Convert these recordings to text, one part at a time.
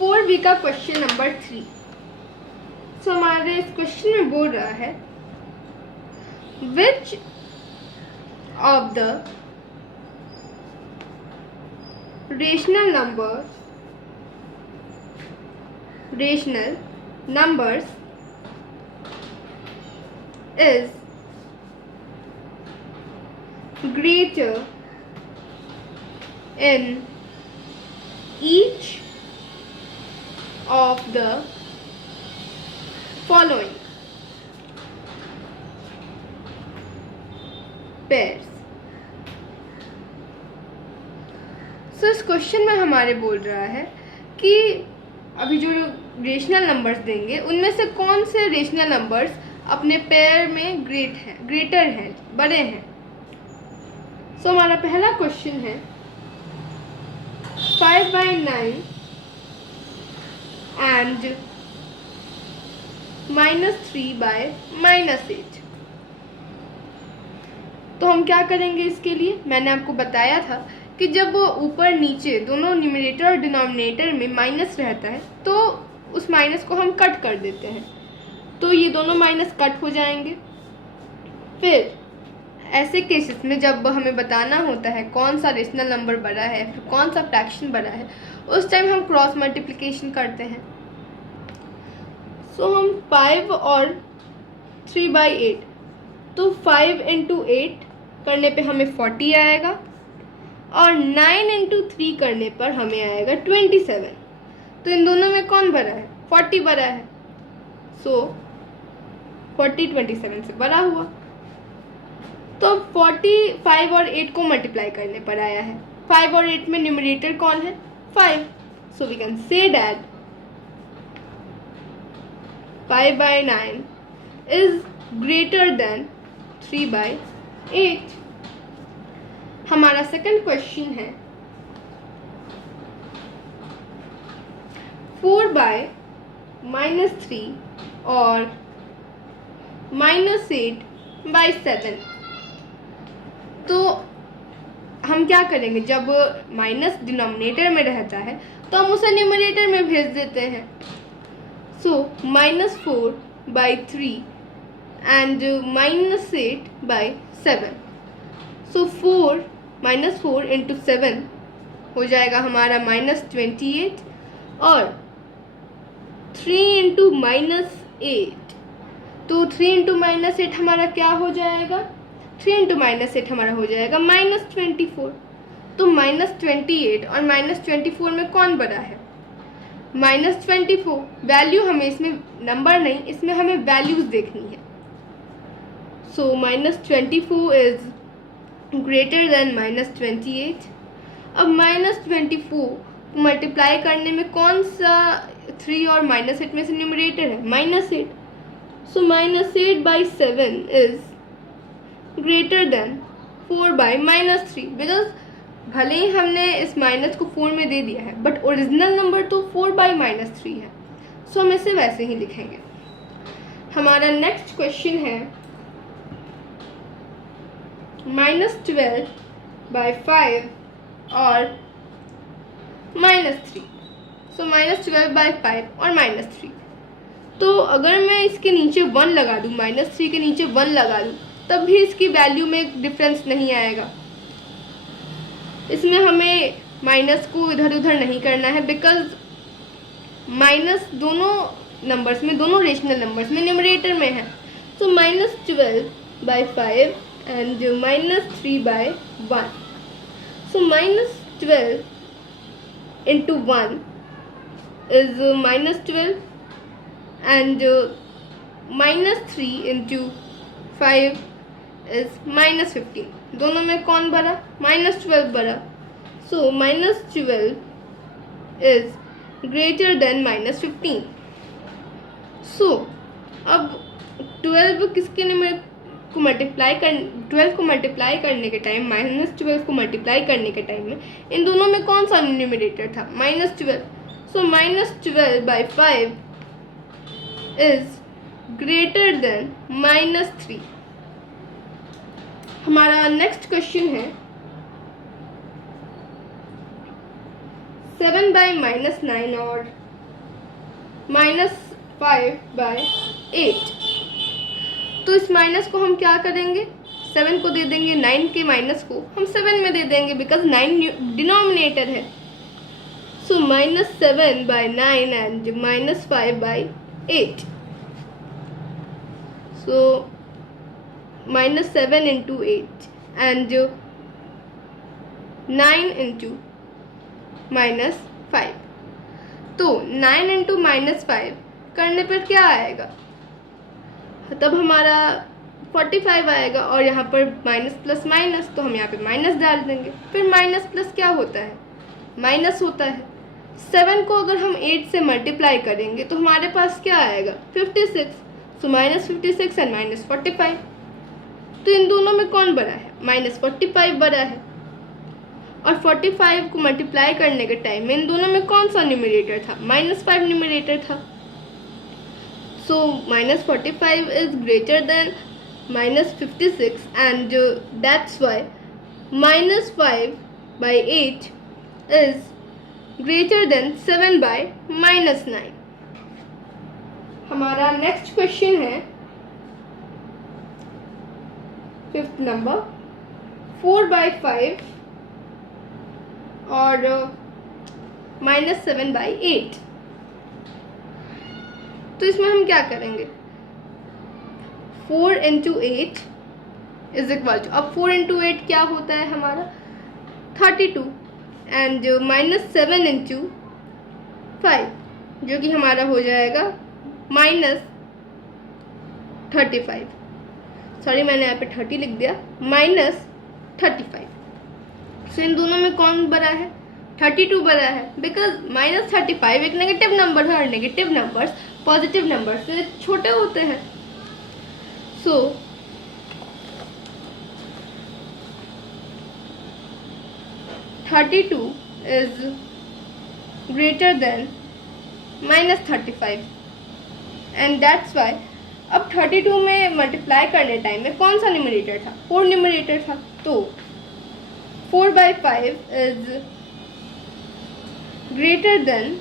4B का question number 3। सो हमारे इस क्वेश्चन में बोल रहा है which of the rational numbers is greater in each of the following pairs। सो इस क्वेश्चन में हमारे बोल रहा है कि अभी जो रेशनल नंबर्स देंगे उनमें से कौन से रेशनल नंबर्स अपने पेयर में ग्रेटर हैं, बड़े हैं। सो हमारा पहला क्वेश्चन है 5/9 एंड -3/-8। तो हम क्या करेंगे इसके लिए, मैंने आपको बताया था कि जब वो ऊपर नीचे दोनों न्यूमरेटर और डिनोमिनेटर में माइनस रहता है तो उस माइनस को हम कट कर देते हैं, तो ये दोनों माइनस कट हो जाएंगे। फिर ऐसे केसेस में जब हमें बताना होता है कौन सा रेशनल नंबर बड़ा है फिर कौन सा फ्रैक्शन बड़ा है, उस टाइम हम क्रॉस मल्टीप्लिकेशन करते हैं। सो हम 5 और 3/8, तो 5 × 8 करने पे हमें 40 आएगा और 9 × 3 करने पर हमें आएगा 27। तो इन दोनों में कौन बड़ा है, 40 बड़ा है। सो 40 27 से बड़ा हुआ, तो 45 और 8 को मल्टीप्लाई करने पर आया है। 5 और 8 में न्यूमरेटर कौन है, 5। So we can say that 5/9 is greater than 3/8। हमारा सेकंड क्वेश्चन है 4/-3 और -8/7। तो हम क्या करेंगे, जब माइनस डिनोमिनेटर में रहता है तो हम उसे न्यूमरेटर में भेज देते हैं। सो -4/3 एंड -8/7। सो 4 × 7 हो जाएगा हमारा -28 और 3 × -8, तो 3 × -8 हमारा क्या हो जाएगा, 3 × -8 हमारा हो जाएगा -24। तो -28 और -24 में कौन बड़ा है, -24। वैल्यू हमें इसमें नंबर नहीं, इसमें हमें वैल्यूज देखनी है। सो -24 इज ग्रेटर देन -28। अब -24 मल्टीप्लाई करने में कौन सा 3 और -8 में से न्यूमरेटर है, -8। सो -8/7 इज ग्रेटर देन 4/-3, बिकॉज भले ही हमने इस माइनस को 4 में दे दिया है बट ओरिजिनल नंबर तो 4/-3 है। सो हम इसे वैसे ही लिखेंगे। हमारा नेक्स्ट क्वेश्चन है -12/5 और -3। सो -12/5 और -3, तो अगर मैं इसके नीचे 1 लगा दूँ, -3 के नीचे 1 लगा दूँ, तब भी इसकी वैल्यू में डिफरेंस नहीं आएगा। इसमें हमें माइनस को इधर उधर नहीं करना है, बिकॉज माइनस दोनों नंबर्स में, दोनों रेशनल नंबर्स में न्यूमरेटर में है। तो -12/5 and -3/1। So -12 into 1 is -12 and -3 into 5 is -15। दोनों में कौन बड़ा, -12 बड़ा। So -12 is greater than -15। So अब 12 किसके को मल्टीप्लाई कर 12 को मल्टीप्लाई करने के टाइम, -12 को मल्टीप्लाई करने के टाइम में इन दोनों में कौन सा न्यूमरेटर था, -12। सो -12/5 इज ग्रेटर देन -3। हमारा नेक्स्ट क्वेश्चन है 7/-9 और -5/8। तो इस माइनस को हम क्या करेंगे, 7 को दे देंगे, 9 के माइनस को हम 7 में दे देंगे बिकॉज 9 डिनोमिनेटर है। सो -7/9 and -5/8। So -7 into 8 and 9 into -5। तो 9 into -5 करने पर क्या आएगा, तब हमारा 45 आएगा। और यहाँ पर माइनस प्लस माइनस, तो हम यहाँ पे माइनस डाल देंगे। फिर माइनस प्लस क्या होता है, माइनस होता है। 7 को अगर हम 8 से मल्टीप्लाई करेंगे तो हमारे पास क्या आएगा, 56। सो -56 एंड -45। तो इन दोनों में कौन बड़ा है, -45 बड़ा है। और 45 को मल्टीप्लाई करने के टाइम में इन दोनों में कौन सा न्यूमरेटर था, -5 न्यूमरेटर था। सो -45 is greater then -56 and that's why -5/8 is greater then 7/-9। हमारा नेक्स्ट क्वेश्चन है 5th नंबर, 4/5 और -7/8। तो इसमें हम क्या करेंगे, 4 into 8 इज इक्वल टू, अब 4 into 8 क्या होता है हमारा, 32 एंड -7 into 5 जो कि हमारा हो जाएगा -35। सॉरी मैंने यहाँ पे 30 लिख दिया, -35। सो इन दोनों में कौन बड़ा है, 32 बड़ा है बिकॉज -35 एक नेगेटिव नंबर है और नेगेटिव नंबर्स पॉजिटिव नंबर से छोटे होते हैं। सो -32 is greater then -35 and that's why. अब 32 में मल्टीप्लाई करने टाइम में कौन सा न्यूमरेटर था, 4 न्यूमरेटर था। तो 4/5 इज ग्रेटर देन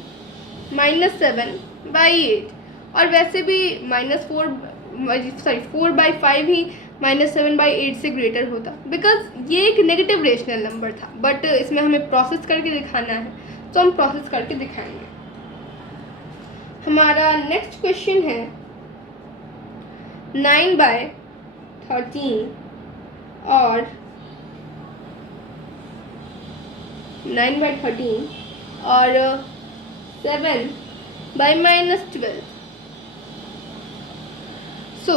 -7/8। और वैसे भी -4/5 ही -7/8 से ग्रेटर होता बिकॉज ये एक नेगेटिव रेशनल नंबर था। बट इसमें हमें प्रोसेस करके दिखाना है तो हम प्रोसेस करके दिखाएंगे। हमारा नेक्स्ट क्वेश्चन है 9/13 और 7/-12। सो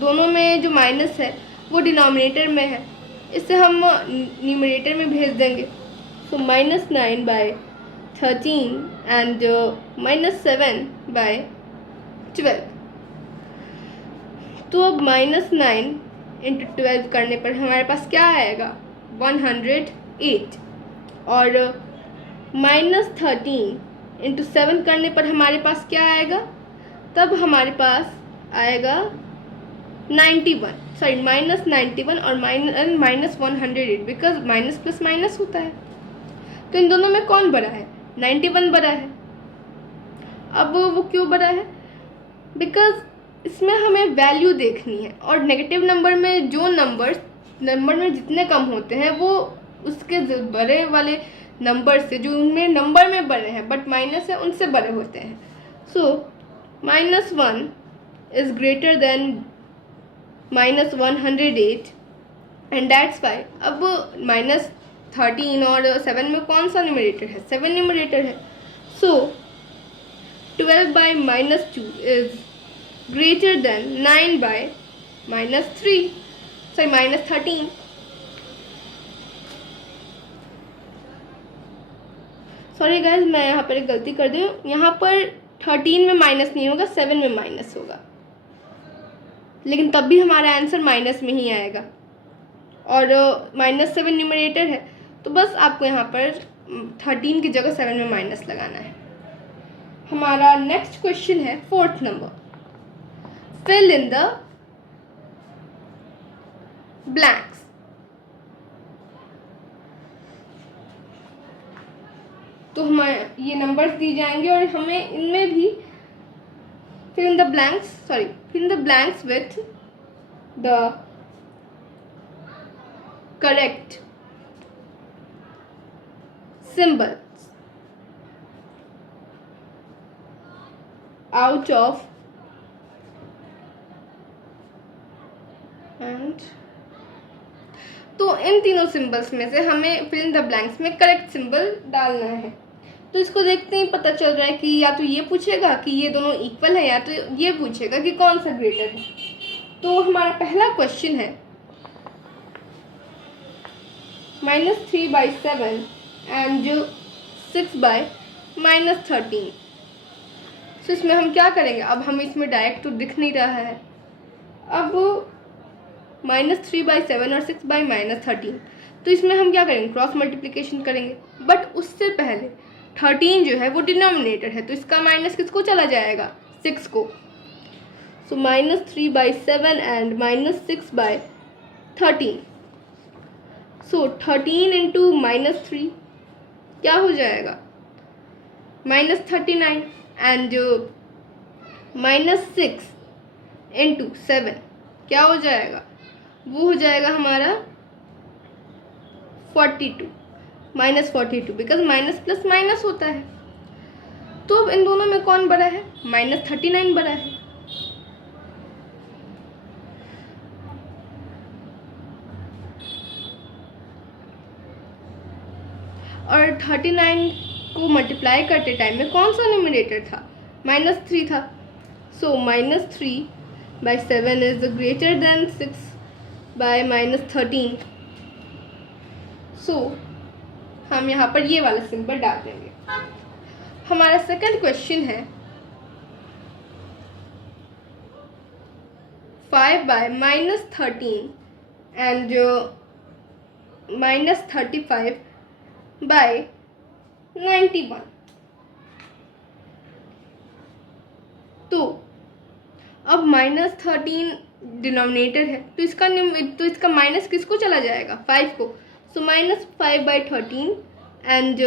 दोनों में जो माइनस है वो डिनोमिनेटर में है, इसे हम न्यूमरेटर में भेज देंगे। सो -9/13 एंड -7/12। तो अब -9 into 12 करने पर हमारे पास क्या आएगा, 108। और -13 into 7 करने पर हमारे पास क्या आएगा, तब हमारे पास आएगा 91, सॉरी -91 और -108 बिकॉज माइनस प्लस माइनस होता है। तो इन दोनों में कौन बड़ा है, 91 बड़ा है। अब वो क्यों बड़ा है, बिकॉज इसमें हमें वैल्यू देखनी है और नेगेटिव नंबर में जो नंबर में जितने कम होते हैं वो उसके बड़े वाले नंबर से जो उनमें नंबर में बड़े हैं बट माइनस है उनसे बड़े होते हैं। सो -1 is greater then -108 and that's why. अब -13 और 7 में कौन सा न्यूमरेटर है, 7 न्यूमरेटर है। सो 12/-2 is greater then 9/-3, sorry -13। Sorry guys मैं यहाँ पर एक गलती कर दी हूँ, यहाँ पर 13 में माइनस नहीं होगा, 7 में माइनस होगा, लेकिन तब भी हमारा आंसर माइनस में ही आएगा। और -7 न्यूमरेटर है तो बस आपको यहाँ पर 13 की जगह 7 में माइनस लगाना है। हमारा नेक्स्ट क्वेश्चन है 4th number, fill in the blanks. तो हमारे ये नंबर्स दी जाएंगे और हमें इनमें भी fill in the blanks with the correct symbols out of and तो इन तीनों सिंबल्स में से हमें फिल इन द ब्लैंक्स में करेक्ट सिंबल डालना है। तो इसको देखते ही पता चल रहा है कि या तो ये पूछेगा कि ये दोनों इक्वल है या तो ये पूछेगा कि कौन सा ग्रेटर है। तो हमारा पहला क्वेश्चन है -3/7 एंड 6/-13। तो इसमें हम क्या करेंगे, अब हम इसमें डायरेक्ट तो दिख नहीं रहा है। अब -3/7 और 6/-13, तो इसमें हम क्या करेंगे, क्रॉस मल्टीप्लिकेशन करेंगे। बट उससे पहले 13 जो है वो डिनोमिनेटर है, तो इसका माइनस किसको चला जाएगा, 6 को। सो -3/7 एंड -6/13। सो 13 इंटू -3 क्या हो जाएगा, -39 एंड -6 इंटू 7 क्या हो जाएगा, वो हो जाएगा हमारा 42, -42, बिकॉज माइनस प्लस माइनस होता है। तो अब इन दोनों में कौन बड़ा है, -39 बड़ा है। और 39 को मल्टीप्लाई करते टाइम में कौन सा न्यूमरेटर था, -3 था। सो -3/7 इज ग्रेटर देन 6/-13। सो हम यहाँ पर ये वाला सिंबल डाल देंगे। हमारा सेकंड क्वेश्चन है 5/-13 एंड -35/91। तो अब -13 डिनोमिनेटर है, तो इसका माइनस किसको चला जाएगा, 5 को। सो -5/13 एंड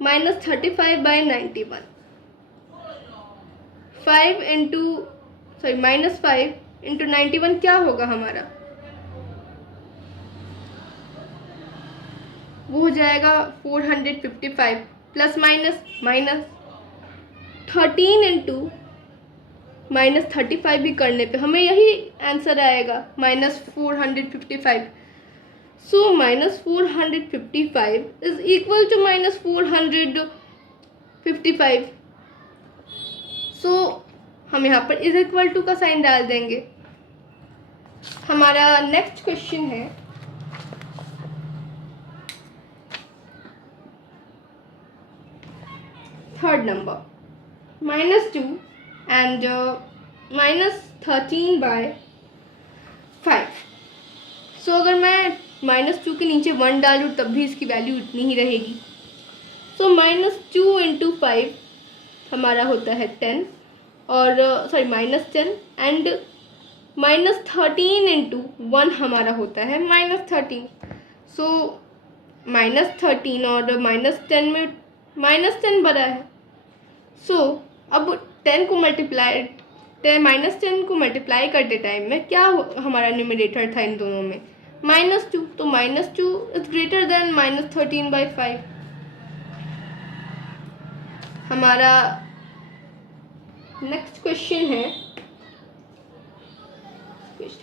-35/91। 5 इंटू 91 क्या होगा हमारा, वो हो जाएगा 455 प्लस माइनस 13 इंटू -35 भी करने पे हमें यही आंसर आएगा, -455। सो -455 इज इक्वल टू -455। सो हम यहाँ पर इज इक्वल टू का साइन डाल देंगे। हमारा नेक्स्ट क्वेश्चन है थर्ड नंबर, -2 एंड -13/5। सो अगर मैं -2 के नीचे 1 डालूँ तब भी इसकी वैल्यू इतनी ही रहेगी। सो -2 इंटू 5 हमारा होता है 10 और -10 एंड -13 इंटू 1 हमारा होता है -13। सो -13 और -10 में -10 बड़ा है। सो अब -10 को मल्टीप्लाई करते टाइम में क्या हमारा न्यूमरेटर था इन दोनों में, -2। तो -2 इज ग्रेटर देन -13/5। हमारा नेक्स्ट क्वेश्चन है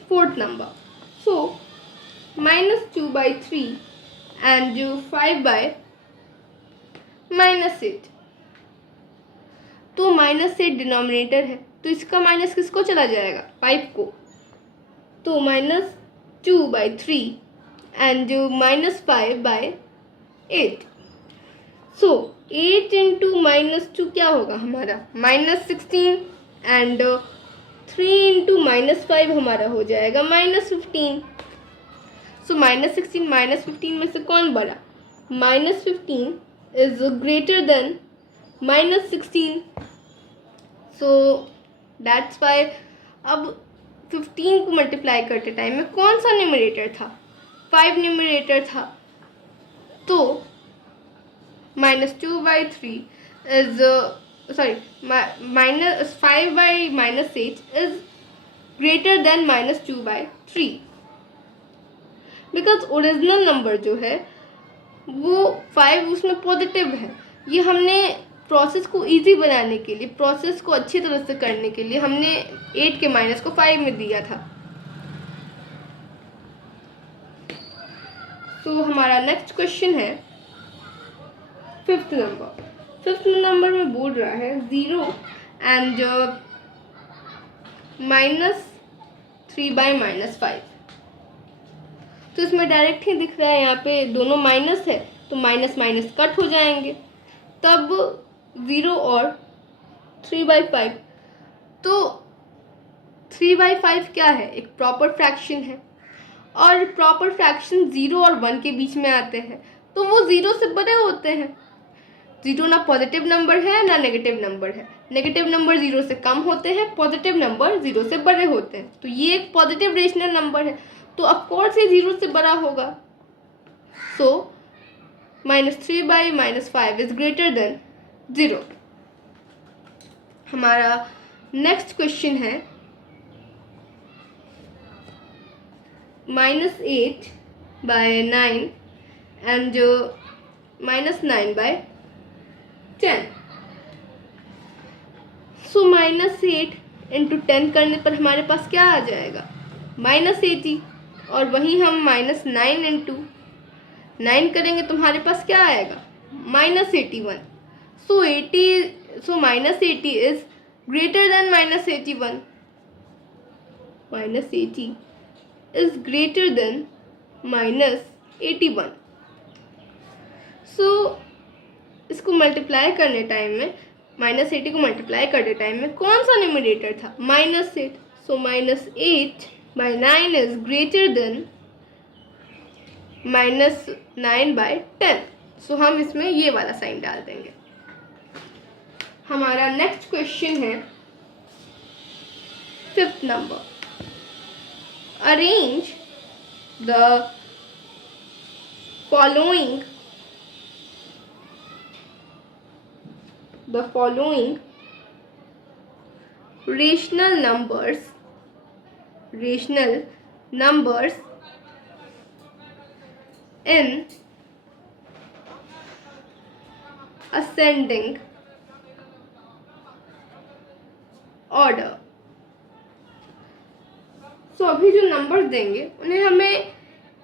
फोर्थ नंबर। So -2/3 and 5/-8। तो -8 डिनोमिनेटर है, तो इसका माइनस किसको चला जाएगा, 5 को। तो -2/3 एंड -5/8। सो 8 इंटू -2 क्या होगा हमारा, -16 एंड 3 इंटू -5 हमारा हो जाएगा -15। सो -16 -15 में से कौन बड़ा, -15 is greater then -16। So that's why अब 15 को मल्टीप्लाई करते टाइम में कौन सा न्यूमरेटर था, 5 न्यूमरेटर था। तो -2/3 is minus 5/-8 is greater than -2/3, because original number जो है वो 5 उसमें पॉजिटिव है। ये हमने प्रोसेस को इजी बनाने के लिए, प्रोसेस को अच्छी तरह से करने के लिए हमने 8 के माइनस को 5 में दिया था। तो हमारा नेक्स्ट क्वेश्चन है 5th नंबर। 5th नंबर में बोल रहा है 0 एंड -3/-5। तो इसमें डायरेक्ट ही दिख रहा है, यहाँ पे दोनों माइनस है तो माइनस माइनस कट हो जाएंगे, तब 0 और 3/5। तो 3/5 क्या है? एक प्रॉपर फ्रैक्शन है, और प्रॉपर फ्रैक्शन 0 और 1 के बीच में आते हैं, तो वो 0 से बड़े होते हैं। 0 ना पॉजिटिव नंबर है ना नेगेटिव नंबर है। नेगेटिव नंबर 0 से कम होते हैं, पॉजिटिव नंबर 0 से बड़े होते हैं। तो ये एक पॉजिटिव रेशनल नंबर है, तो ऑफकोर्स ये 0 से बड़ा होगा। सो -3/-5 इज ग्रेटर देन 0। हमारा नेक्स्ट क्वेश्चन है -8/9 एंड -9/10। सो -8 इंटू 10 करने पर हमारे पास क्या आ जाएगा? -80। और वहीं हम -9 इंटू 9 करेंगे तो हमारे पास क्या आएगा? -81। सो -80 is greater then -81। -80 is greater than -81। सो इसको मल्टीप्लाई करने टाइम में, -80 को मल्टीप्लाई करने टाइम में कौन सा न्यूमरेटर था? -8। सो -8/9 इज ग्रेटर देन -9/10। सो हम इसमें ये वाला साइन डाल देंगे। हमारा नेक्स्ट क्वेश्चन है 5th number. Arrange the following rational numbers in ascending order। सो अभी जो नंबर्स देंगे उन्हें हमें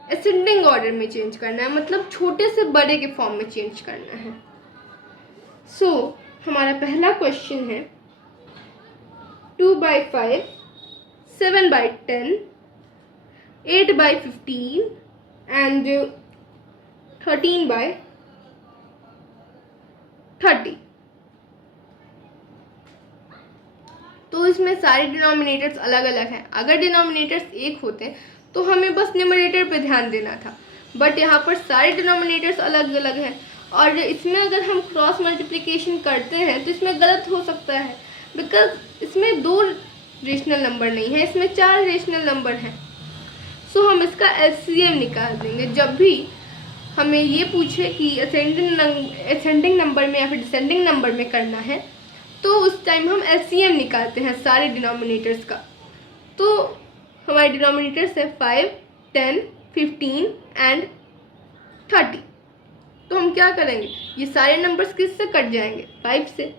असेंडिंग ऑर्डर में चेंज करना है, मतलब छोटे से बड़े के फॉर्म में चेंज करना है। सो हमारा पहला क्वेश्चन है 2/5, 7/10, 8/15 एंड 13/30। तो इसमें सारे डिनोमिनेटर्स अलग अलग हैं। अगर डिनोमिनेटर्स एक होते तो हमें बस न्यूमरेटर पे ध्यान देना था, बट यहाँ पर सारे डिनोमिनेटर्स अलग अलग हैं, और इसमें अगर हम क्रॉस मल्टीप्लिकेशन करते हैं तो इसमें गलत हो सकता है, बिकॉज इसमें 2 रेशनल नंबर नहीं है, इसमें 4 रेशनल नंबर हैं। सो हम इसका एलसीएम निकाल देंगे। जब भी हमें ये पूछे कि असेंडिंग नंबर में या फिर डिसेंडिंग नंबर में करना है, तो उस टाइम हम एलसीएम निकालते हैं सारे डिनोमिनेटर्स का। तो हमारे डिनोमिनेटर्स है 5, 10, 15 एंड 30। तो हम क्या करेंगे? ये सारे नंबर्स किससे कट जाएंगे? 5 से।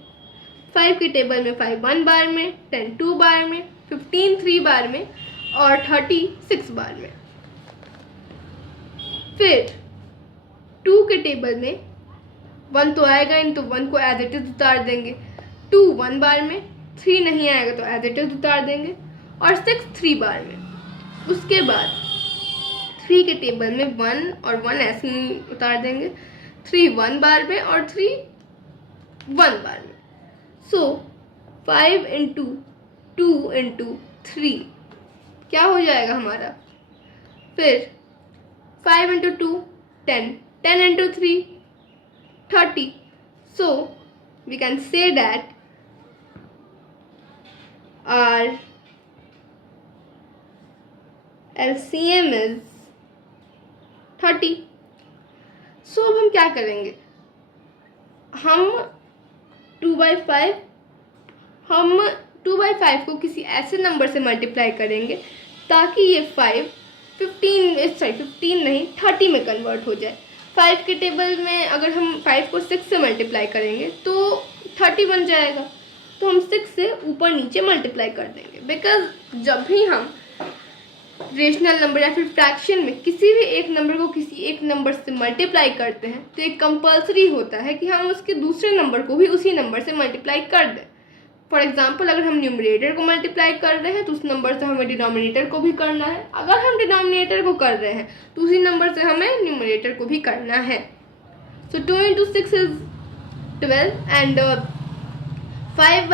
5 के टेबल में 5 1 बार में, 10 2 बार में, 15 3 बार में और 30 6 बार में। फिर 2 के टेबल में 1 तो आएगा इन, तो 1 को एज इट इज उतार देंगे। 2 1 बार में, 3 नहीं आएगा तो एज इट इज उतार देंगे, और 6 3 बार में। उसके बाद 3 के टेबल में 1 और 1 ऐसे ही उतार देंगे, 3 1 बार में और 3 1 बार में। सो 5 इंटू 2 इंटू 3 क्या हो जाएगा हमारा? फिर 5 into 2 10, 10 into 3 30। So we can say that our LCM is 30। सो अब हम क्या करेंगे? हम 2/5 हम 2/5 को किसी ऐसे नंबर से मल्टीप्लाई करेंगे ताकि ये 15 नहीं 30 में कन्वर्ट हो जाए। 5 के टेबल में अगर हम 5 को 6 से मल्टीप्लाई करेंगे तो 30 बन जाएगा, तो हम 6 से ऊपर नीचे मल्टीप्लाई कर देंगे। बिकॉज जब भी हम रेशनल नंबर या फिर फ्रैक्शन में किसी भी एक नंबर को किसी एक नंबर से मल्टीप्लाई करते हैं तो एक कंपल्सरी होता है कि हम उसके दूसरे नंबर को भी उसी नंबर से मल्टीप्लाई कर दें। फॉर एग्जाम्पल, अगर हम न्यूमरेटर को मल्टीप्लाई कर रहे हैं तो उस नंबर से हमें डिनोमिनेटर को भी करना है। अगर हम डिनोमिनेटर को कर रहे हैं तो उसी नंबर से हमें न्यूमरेटर को भी करना है। सो 2 × 6 is 12 and 5 ×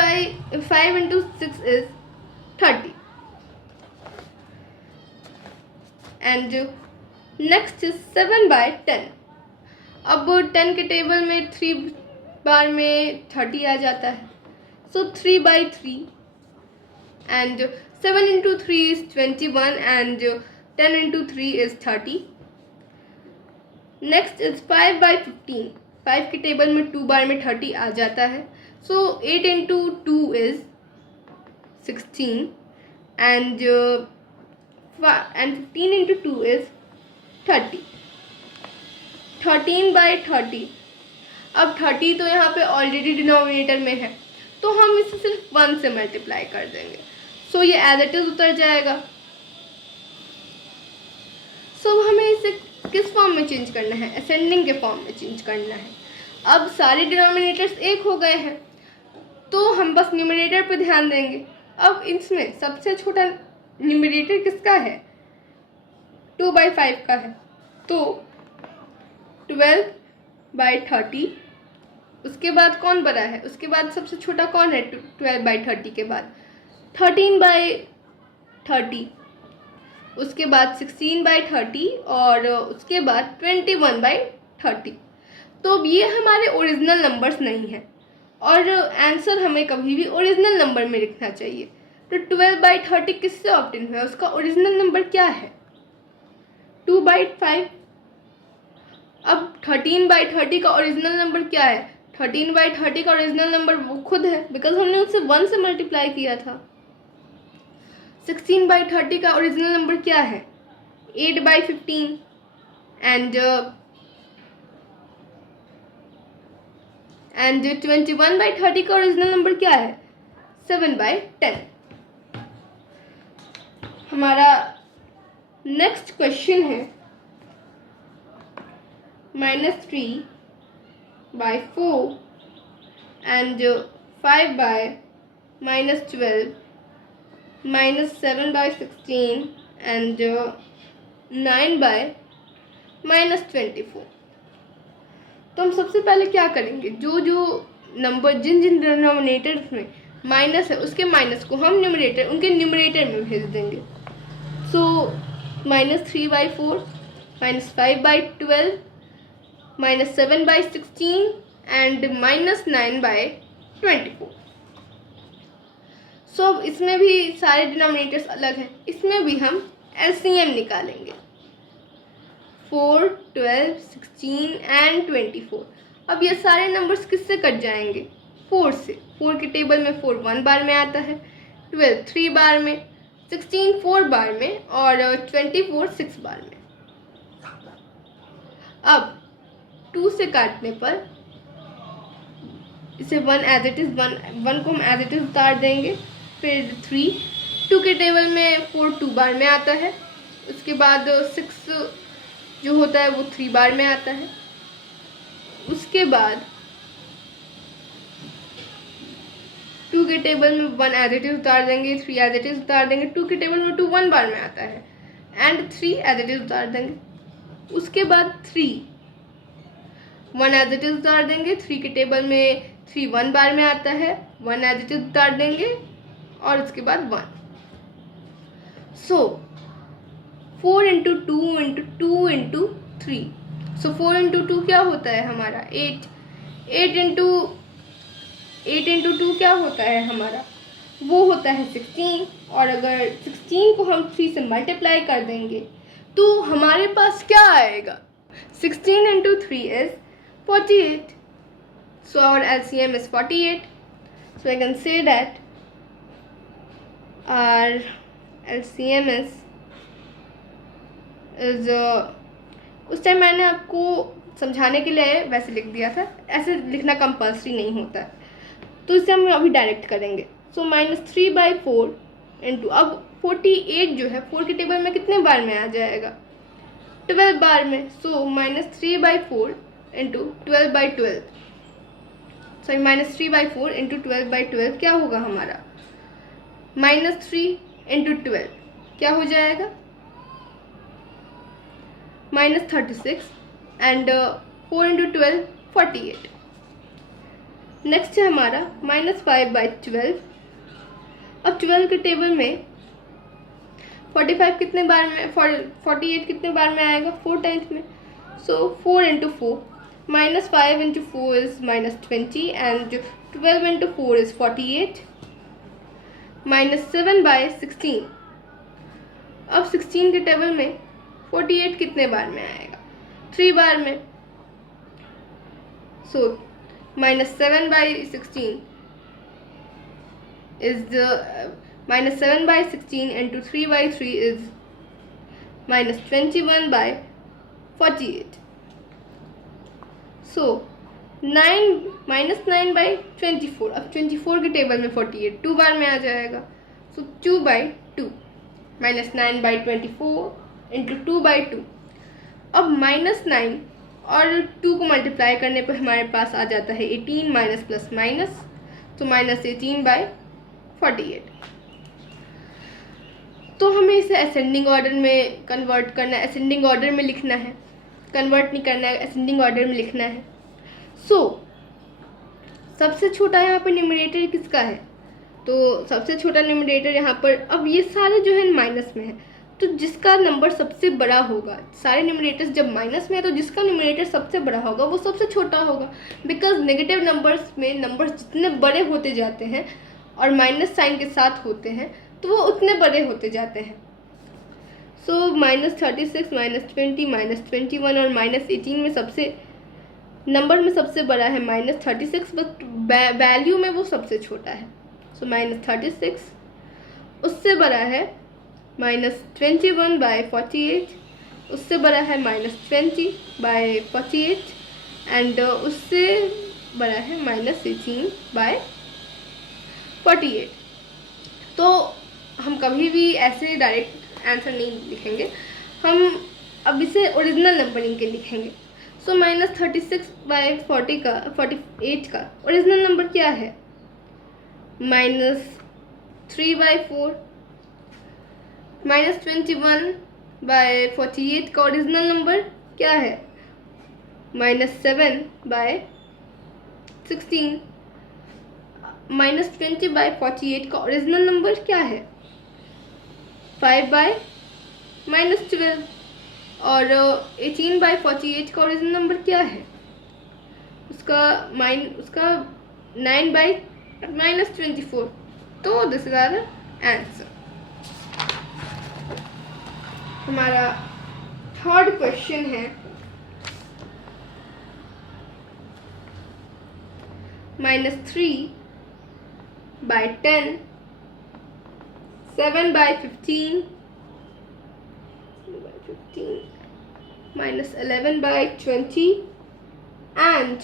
6 is 30 and next is 7/10। अब 10 के टेबल में 3 बार में 30 आ जाता है, so 3/3 and 7 × 3 is 21 and 10 × 3 is 30. Next is 5/15. 5 के टेबल में 2 बार में 30 आ जाता है, so 8 × 2 is 16 and 15 × 2 is 30. 13/30. अब 30 तो यहाँ पे ऑलरेडी डिनोमिनेटर में है तो हम इसे सिर्फ 1 से मल्टीप्लाई कर देंगे, सो ये एज इट इज उतर जाएगा। सो हमें इसे किस फॉर्म में चेंज करना है? असेंडिंग के फॉर्म में चेंज करना है। अब सारे डिनोमिनेटर्स एक हो गए हैं तो हम बस न्यूमरेटर पे ध्यान देंगे। अब इसमें सबसे छोटा न्यूमरेटर किसका है? 2/5 का है, तो 12/30। उसके बाद कौन बड़ा है? उसके बाद सबसे छोटा कौन है 12/30 के बाद? 13/30। उसके बाद 16/30 और उसके बाद 21/30। तो अब ये हमारे ओरिजिनल नंबर्स नहीं हैं और आंसर हमें कभी भी ओरिजिनल नंबर में लिखना चाहिए। तो 12/30 किससे ऑब्टेन हुआ? उसका ओरिजिनल नंबर क्या है? 2/5। अब 13/30 का ओरिजिनल नंबर क्या है? 13/30 का ओरिजिनल नंबर वो खुद है, बिकॉज हमने उससे 1 से मल्टीप्लाई किया था। 16/30 का ओरिजिनल नंबर क्या है? 8/15 एंड 21/30 का ओरिजिनल नंबर क्या है? 7/10। हमारा नेक्स्ट क्वेश्चन है -3/4 and 5/-12 -7/16 and 9/-24। तो हम सबसे पहले क्या करेंगे? जो नंबर जिन डिनोमिनेटर्स में माइनस है उसके माइनस को हम उनके न्यूमरेटर में भेज देंगे। सो -3/4 -5/12 -7/16 एंड -9/24। सो अब इसमें भी सारे डिनोमिनेटर्स अलग हैं, इसमें भी हम एलसीएम निकालेंगे। 4, 12, 16 एंड 24। अब ये सारे नंबर्स किससे कट जाएंगे? 4 से। 4 के टेबल में 4 1 बार में आता है, 12 3 बार में, 16 4 बार में और 24 6 बार में। अब 2 से काटने पर इसे 1 एज इट इज़ 1 को हम एज इट इज़ उतार देंगे। फिर 3, 2 के टेबल में 4 2 बार में आता है। उसके बाद 6 जो होता है वो 3 बार में आता है। उसके बाद 2 के टेबल में 1 एज इट इज़ उतार देंगे, 3 एज इट इज़ उतार देंगे। 2 के टेबल में 2 1 बार में आता है एंड 3 एज इट इज़ उतार देंगे। उसके बाद 3 1 एज इट इज़ उतार देंगे। 3 के टेबल में 3 1 बार में आता है, 1 एज इट इज़ उतार देंगे और उसके बाद 1। सो 4 × 2 × 2 × 3। सो 4 × 2 क्या होता है हमारा? 8 × 2 क्या होता है हमारा? वो होता है 16। और अगर 16 को हम 3 से मल्टीप्लाई कर देंगे तो हमारे पास क्या आएगा? 16 × 3 is 48। So our LCM is 48. So I can say that our LCM is उस टाइम मैंने आपको समझाने के लिए वैसे लिख दिया था, ऐसे लिखना कंपल्सरी नहीं होता है, तो इसे हम अभी डायरेक्ट करेंगे. सो -3/4 इंटू, अब 48 जो है 4 के टेबल में कितने बार में आ जाएगा, 12 बार में. सो -3/4 इंटू 12/12, सॉरी -3/4 इंटू 12/12 क्या होगा हमारा, -3 इंटू 12 क्या हो जाएगा, -36 एंड 4 इंटू 12 48. नेक्स्ट है हमारा -5/12. अब 12 के टेबल में 45 कितने बार में, 48 कितने बार में आएगा, 4 टाइम्स में. सो 4 into 4, -5 into 4 is -20 and 12 into 4 is 48. -7/16. अब 16 के टेबल में 48 कितने बार में आएगा, 3 बार में. सो -7/16 is the -7/16 into 3/3 is -21/48. So 9/24. अब 24 के टेबल में 48 2 बार में आ जाएगा. सो 2/2 -9/24 इंटू 2/2. अब -9 और 2 को मल्टीप्लाई करने पर हमारे पास आ जाता है 18 माइनस प्लस माइनस, तो -18/48. तो हमें इसे असेंडिंग ऑर्डर में कन्वर्ट करना है, असेंडिंग ऑर्डर में लिखना है, कन्वर्ट नहीं करना है, असेंडिंग ऑर्डर में लिखना है. सो सबसे छोटा यहाँ पर न्यूमरेटर किसका है, तो सबसे छोटा न्यूमरेटर यहाँ पर, अब ये सारे जो है माइनस में है, तो जिसका नंबर सबसे बड़ा होगा, सारे न्यूमरेटर्स जब माइनस में है तो जिसका न्यूमरेटर सबसे बड़ा होगा वो सबसे छोटा होगा. बिकॉज नेगेटिव नंबर्स में नंबर्स जितने बड़े होते जाते हैं और माइनस साइन के साथ होते हैं तो वो उतने बड़े होते जाते हैं. सो -36, -20, -21 और -18 में सबसे नंबर में सबसे बड़ा है -36, बट वैल्यू में वो सबसे छोटा है. सो -36, उससे बड़ा है -21/48, उससे बड़ा है -20/48 एंड उससे बड़ा है -18/48. तो हम कभी भी ऐसे डायरेक्ट आंसर नहीं लिखेंगे, हम अब इसे ओरिजिनल नंबरिंग के लिखेंगे. सो -36/48 का ओरिजिनल नंबर क्या है, -3/4. -21/48 का ओरिजिनल नंबर क्या है, -7/16. -20/48 का ओरिजिनल नंबर क्या है, 5/-12. और 18/48 का ओरिजिनल नंबर क्या है, उसका 9/-24. तो दिस इज आवर आंसर. हमारा थर्ड क्वेश्चन है -3/10, 7/15, -11/20 and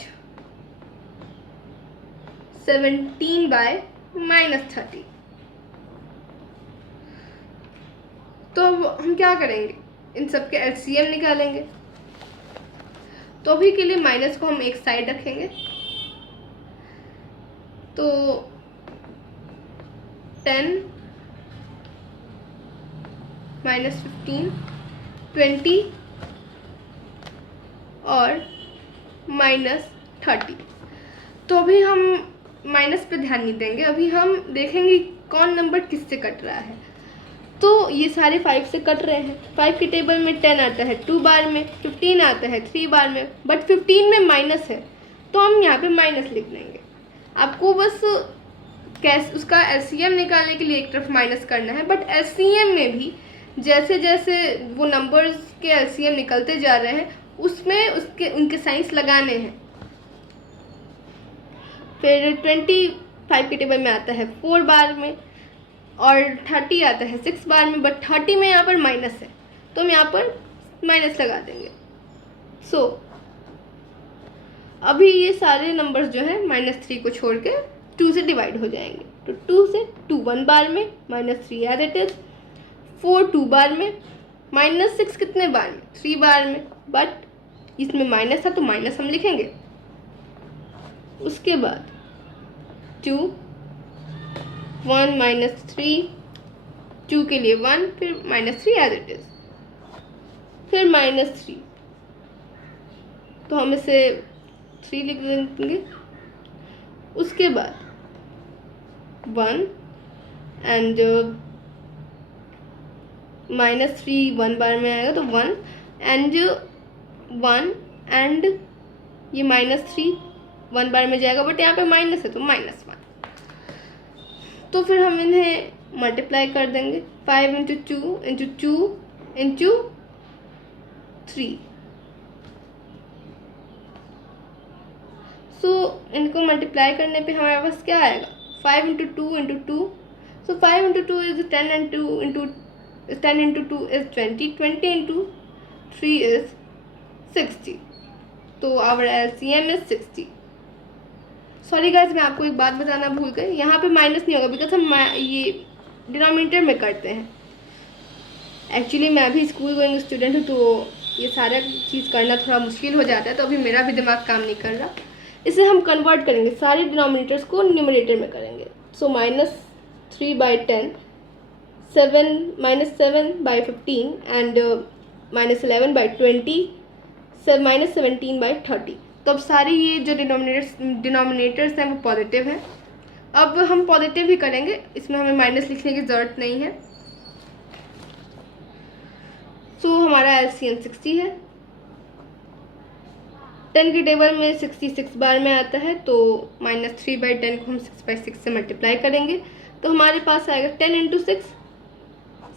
17/-30. तो अब हम क्या करेंगे, इन सब के एलसीएम निकालेंगे. तो अभी के लिए माइनस को हम एक साइड रखेंगे. तो 10 -15 20 और -30. तो अभी हम माइनस पे ध्यान नहीं देंगे, अभी हम देखेंगे कौन नंबर किससे कट रहा है. तो ये सारे 5 से कट रहे हैं. 5 के टेबल में 10 आता है 2 बार में, 15 आता है 3 बार में, बट 15 में माइनस है तो हम यहाँ पे माइनस लिख देंगे. आपको बस कैसे उसका एलसीएम निकालने के लिए एक तरफ माइनस करना है, बट एलसीएम में भी जैसे जैसे वो नंबर्स के एलसीएम निकलते जा रहे हैं उसमें उनके साइंस लगाने हैं. फिर 25 के टेबल में आता है 4 बार में, और 30 आता है 6 बार में, बट 30 में यहाँ पर माइनस है तो हम यहाँ पर माइनस लगा देंगे। सो अभी ये सारे नंबर्स जो है -3 को छोड़ के 2 से डिवाइड हो जाएंगे। तो 2 से 2 1 बार में, -3 एज इट इज, 4 2 बार में, -6 कितने बार में, 3 बार में, बट इसमें माइनस था तो माइनस हम लिखेंगे। उसके बाद 2 1 -3, 2 के लिए 1, फिर -3 एज इट इज, फिर -3, तो हम इसे 3 लिख देंगे। उसके बाद 1 एंड -3 1 बार में आएगा तो 1 एंड 1 एंड ये -3 1 बार में जाएगा, बट यहाँ पे माइनस है तो -1। तो फिर हम इन्हें मल्टीप्लाई कर देंगे, 5 × 2 × 2 × 3। सो इनको मल्टीप्लाई करने पे हमारे पास क्या आएगा, 5 × 2 × 2, सो 5 × 2 इज 10 and 2 × 10 × 2 is 20, 20 × 3 is 60, तो our LCM is 60। Sorry guys, मैं आपको एक बात बताना भूल गई, यहाँ पे माइनस नहीं होगा बिकॉज हम ये डिनोमिनेटर में करते हैं। एक्चुअली मैं भी स्कूल गोइंग स्टूडेंट हूँ, तो ये सारा चीज़ करना थोड़ा मुश्किल हो जाता है, तो अभी मेरा भी दिमाग काम नहीं कर रहा। इसे हम कन्वर्ट करेंगे, सारे डिनोमिनेटर्स को न्यूमरेटर में करेंगे। सो -3/10, 7/15 एंड -11/20, -17/30। तो अब सारी ये जो डिनोमिनेटर्स हैं वो पॉजिटिव हैं। अब हम पॉजिटिव ही करेंगे, इसमें हमें माइनस लिखने की ज़रूरत नहीं है। सो हमारा LCM 60 है। 10 के टेबल में 66 बार में आता है, तो -3/10 को हम 6/6 से मल्टीप्लाई करेंगे, तो हमारे पास आएगा 10 × 6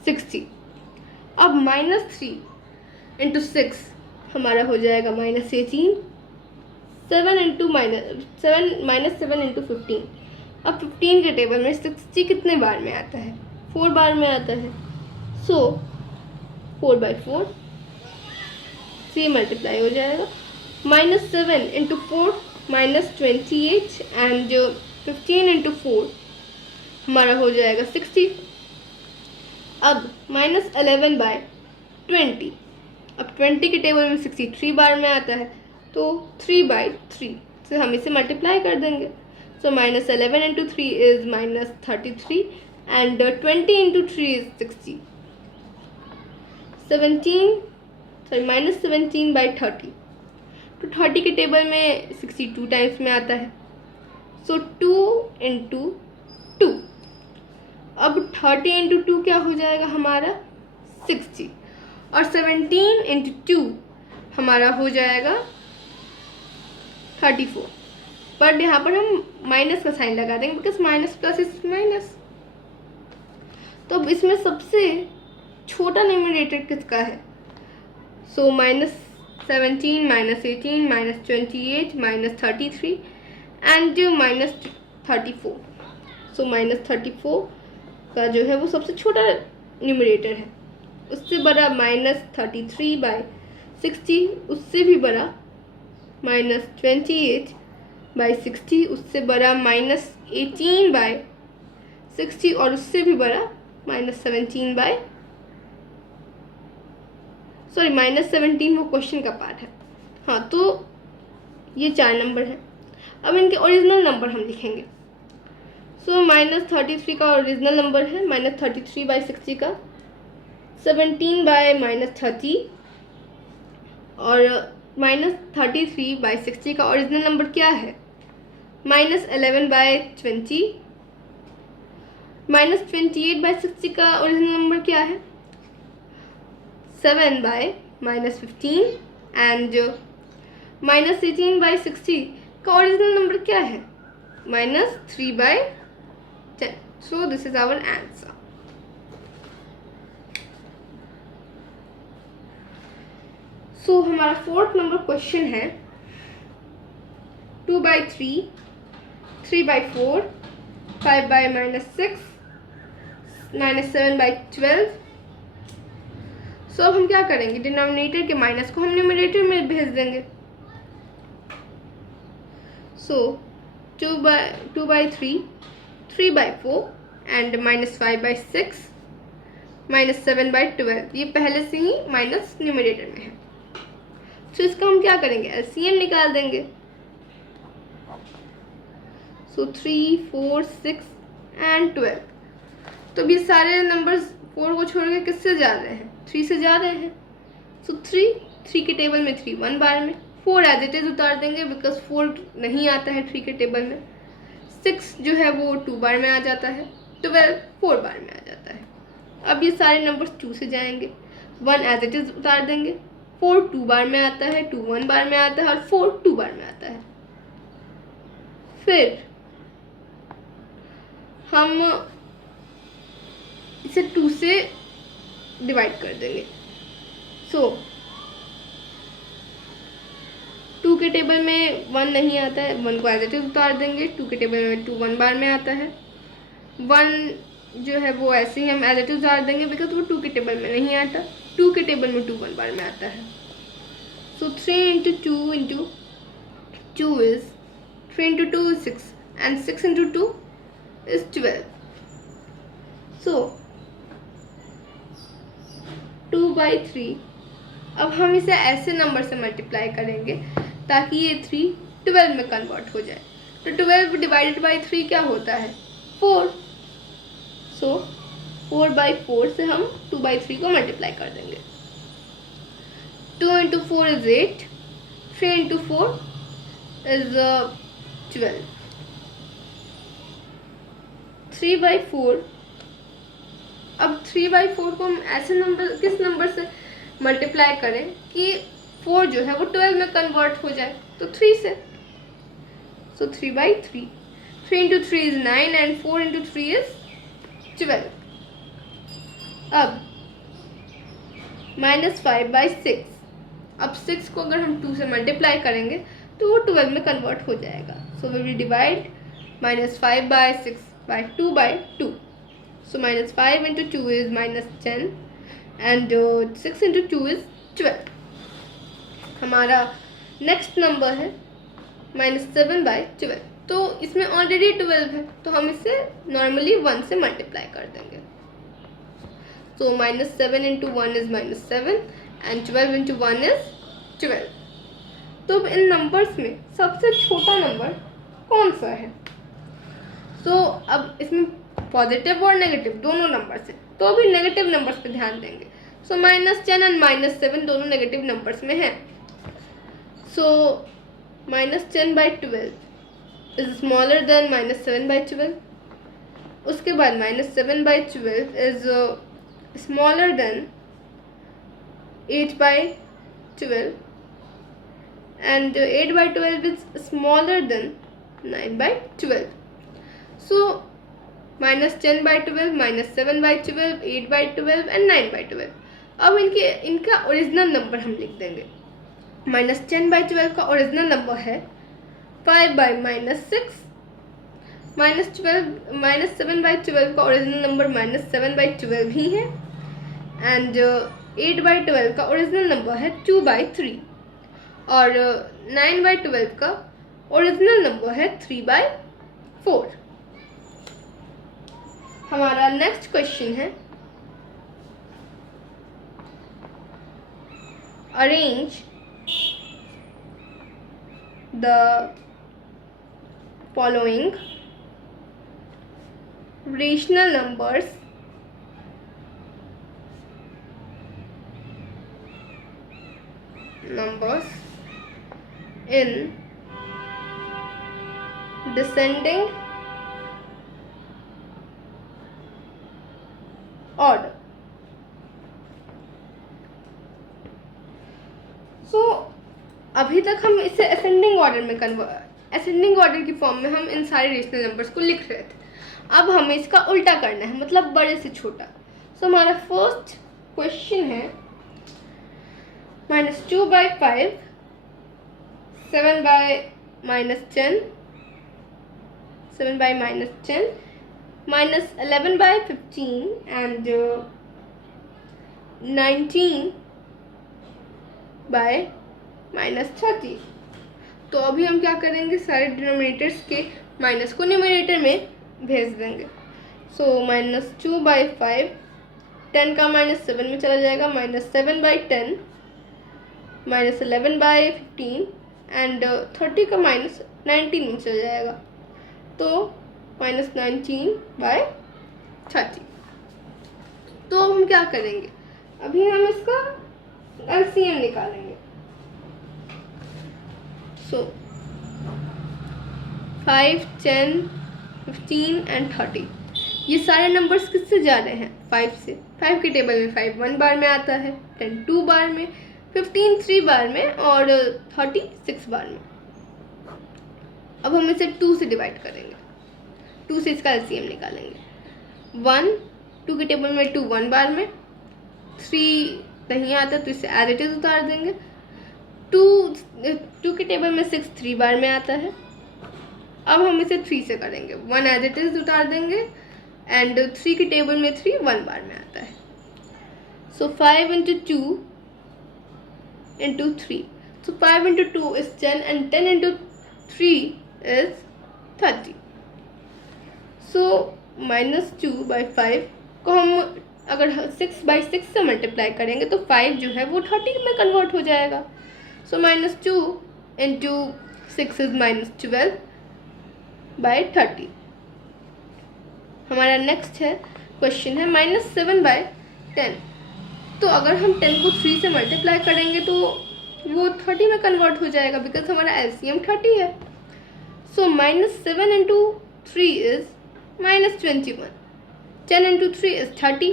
60। अब -3 × 6 हमारा हो जाएगा -18, 7 × 15। अब 15 के टेबल में 60 कितने बार में आता है, 4 बार में आता है, सो 4/4 से मल्टीप्लाई हो जाएगा। -7 × 4 -28 एंड 15 × 4 हमारा हो जाएगा 60। अब -11/20, अब 20 के टेबल में 63 बार में आता है, तो 3/3 से हम इसे मल्टीप्लाई कर देंगे। सो -11 × 3 इज -33 एंड 20 × 3 इज 60। -17/30, तो 30 के टेबल में 62 टाइम्स में आता है, सो 2 × 2। अब 30 × 2 क्या हो जाएगा हमारा 60, और 17 × 2 हमारा हो जाएगा 34, बट यहाँ पर हम माइनस का साइन लगा देंगे because minus plus is minus. तो अब इसमें सबसे छोटा न्यूमरेटर किसका है, सो -17 -18 -28 -33 एंड -34। सो -34 का जो है वो सबसे छोटा न्यूमरेटर है, उससे बड़ा -33/60, उससे भी बड़ा -28/60, उससे बड़ा -18/60, और उससे भी बड़ा -17 वो क्वेश्चन का पार्ट है। हाँ, तो ये 4 नंबर हैं। अब इनके ओरिजिनल नंबर हम लिखेंगे। सो -33 का ओरिजिनल नंबर है -33/60 का 17/-30, और -33/60 का ओरिजिनल नंबर क्या है, -11/20, -28/60 का ओरिजिनल नंबर क्या है, 7/-15, एंड -18/60 का ओरिजिनल नंबर क्या है, -3/10। So this is our answer. So हमारा 4th नंबर क्वेश्चन है 2/3 3/4, 5/-6, -7/12। सो अब हम क्या करेंगे, डिनोमिनेटर के माइनस को हम न्यूमरेटर में भेज देंगे। सो 2/3, 3/4 एंड -5/6, -7/12, ये पहले से ही माइनस न्यूमरेटर में है। तो इसका हम क्या करेंगे, एलसीएम निकाल देंगे। सो 3, 4, 6 एंड 12। तो ये सारे नंबर्स 4 को छोड़ के किससे जा रहे हैं, 3 से जा रहे हैं। सो 3 के टेबल में 3 1 बार में, 4 एज इट इज उतार देंगे बिकॉज 4 नहीं आता है 3 के टेबल में। 6 जो है वो 2 बार में आ जाता है, 12 4 बार में आ जाता है। अब ये सारे नंबर्स 2 से जाएंगे, 1 एज इट इज उतार देंगे, 4 2 बार में आता है, 2 1 बार में आता है और 4 2 बार में आता है। फिर हम इसे 2 से डिवाइड कर देंगे। सो 2 के टेबल में 1 नहीं आता है, 1 को एज इट इज उतार देंगे। 2 के टेबल में 2 1 बार में आता है, 1 जो है वो ऐसे ही हम एज इट इज उतार देंगे बिकॉज वो 2 के टेबल में नहीं आता। 2 के टेबल में 2 1 बार में आता है। सो 3 × 2 × 2 is 3 × 2 is 6 and 6 × 2 is 12. So 2/3, अब हम इसे ऐसे नंबर से मल्टीप्लाई करेंगे ताकि ये 3 12 में कन्वर्ट हो जाए। तो 12 डिवाइडेड बाई 3 क्या होता है, 4। सो 4/4 से हम 2/3 को मल्टीप्लाई कर देंगे। 2 × 4 is 8, 3 × 4 is 12। 3/4, अब 3/4 को हम ऐसे नंबर, किस नंबर से मल्टीप्लाई करें कि 4 जो है वो 12 में कन्वर्ट हो जाए, तो 3 से। सो 3/3, 3 × 3 is 9 and 4 × 3 is 12। अब -5/6, अब 6 को अगर हम 2 से मल्टीप्लाई करेंगे तो वो 12 में कन्वर्ट हो जाएगा। So we will divide -5/6 by 2/2। So -5 × 2 is -10 and 6 × 2 is 12। हमारा नेक्स्ट नंबर है -7/12। तो इसमें ऑलरेडी 12 है तो हम इसे नॉर्मली 1 से मल्टीप्लाई कर देंगे। So -7 × 1 is -7 and 12 × 1 is 12। तो अब इन नंबर्स में सबसे छोटा नंबर कौन सा है। सो अब इसमें पॉजिटिव और नेगेटिव दोनों नंबर्स हैं, तो अभी नेगेटिव नंबर्स पे ध्यान देंगे। सो -10 एंड -7 दोनों नेगेटिव नंबर्स में हैं। सो -10/12 इज स्मॉलर देन -7/12। उसके बाद -7/12 is smaller than 8/12 and 8/12 is smaller than 9/12। So -10/12, -7/12, 8/12 and 9/12। अब इनका ओरिजिनल नंबर हम लिख देंगे। -10/12 का ओरिजिनल नंबर है 5/-6। -7/12 का ओरिजिनल नंबर -7/12 ही है एंड 8/12 का ओरिजिनल नंबर है 2/3 और 9/12 का ओरिजिनल नंबर है 3/4। हमारा नेक्स्ट क्वेश्चन है, arrange the following rational numbers in descending order। सो अभी तक हम इसे असेंडिंग ऑर्डर में असेंडिंग ऑर्डर की फॉर्म में हम इन सारे रेशनल नंबर्स को लिख रहे थे। अब हमें इसका उल्टा करना है, मतलब बड़े से छोटा। सो हमारा फर्स्ट क्वेश्चन है -2/5, 7/-10, -7 by -10, -11 by 15 and 19 by -30। तो अभी हम क्या करेंगे, सारे डिनोमिनेटर्स के माइनस को न्यूमरेटर में भेज देंगे। सो -2 by 5, 10 का -7 में चला जाएगा, -7 by 10, -11 by 15 एंड 30 का -19 में चला जाएगा, तो -19 by 30। तो अब हम क्या करेंगे, अभी हम इसका LCM निकालेंगे। सो 5, 10, 15 एंड 30, ये सारे नंबर्स किससे जा रहे हैं, 5 से। 5 के टेबल में 5 1 बार में आता है, 10 2 बार में, 15 3 बार में और 30 6 बार में। अब हम इसे 2 से डिवाइड करेंगे, 2 से इसका LCM निकालेंगे। 1 2 के टेबल में 2 1 बार में, 3 नहीं आता तो इसे एज इट इज उतार देंगे। 2 के टेबल में 6 3 बार में आता है। अब हम इसे 3 से करेंगे, 1 एज इट इज उतार देंगे एंड 3 के टेबल में 3 1 बार में आता है। सो 5 into 2 into 3, so 5 into 2 is 10 and 10 into 3 is 30। So -2 by 5 को हम अगर 6 by 6 से मल्टीप्लाई करेंगे तो 5 जो है वो 30 में कन्वर्ट हो जाएगा। सो -2 into 6 is -12 by 30। हमारा नेक्स्ट है क्वेश्चन है -7 by 10। तो अगर हम 10 को 3 से मल्टीप्लाई करेंगे तो वो 30 में कन्वर्ट हो जाएगा, बिकॉज हमारा LCM 30 है। सो -7 into 3 is -21, 10 into 3 is 30।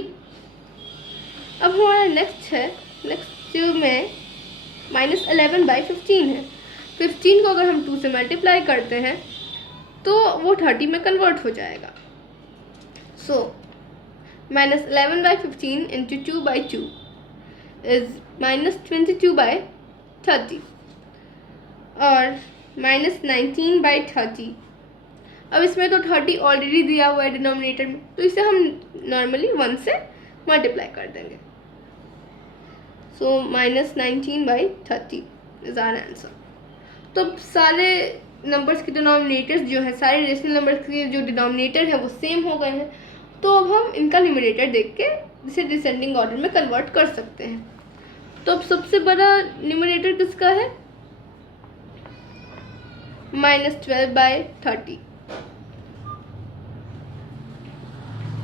अब हमारा नेक्स्ट जो में -11 by 15 है। 15 को अगर हम 2 से मल्टीप्लाई करते हैं तो वो 30 में कन्वर्ट हो जाएगा। सो -11 by 15 into 2 by 2 is -22 by 30 और -19 by 30। अब इसमें तो 30 ऑलरेडी दिया हुआ है डिनोमिनेटर में, तो इसे हम नॉर्मली 1 से मल्टीप्लाई कर देंगे। सो -19 by 30 इज आवर आंसर। तो सारे नंबर्स के डिनोमिनेटर्स जो है, सारे रेशनल नंबर्स के जो डिनोमिनेटर है वो सेम हो गए हैं। तो अब हम इनका न्यूमरेटर देख के इसे डिसेंडिंग ऑर्डर में कन्वर्ट कर सकते हैं। तो अब सबसे बड़ा न्यूमरेटर किसका है, -12 by 30।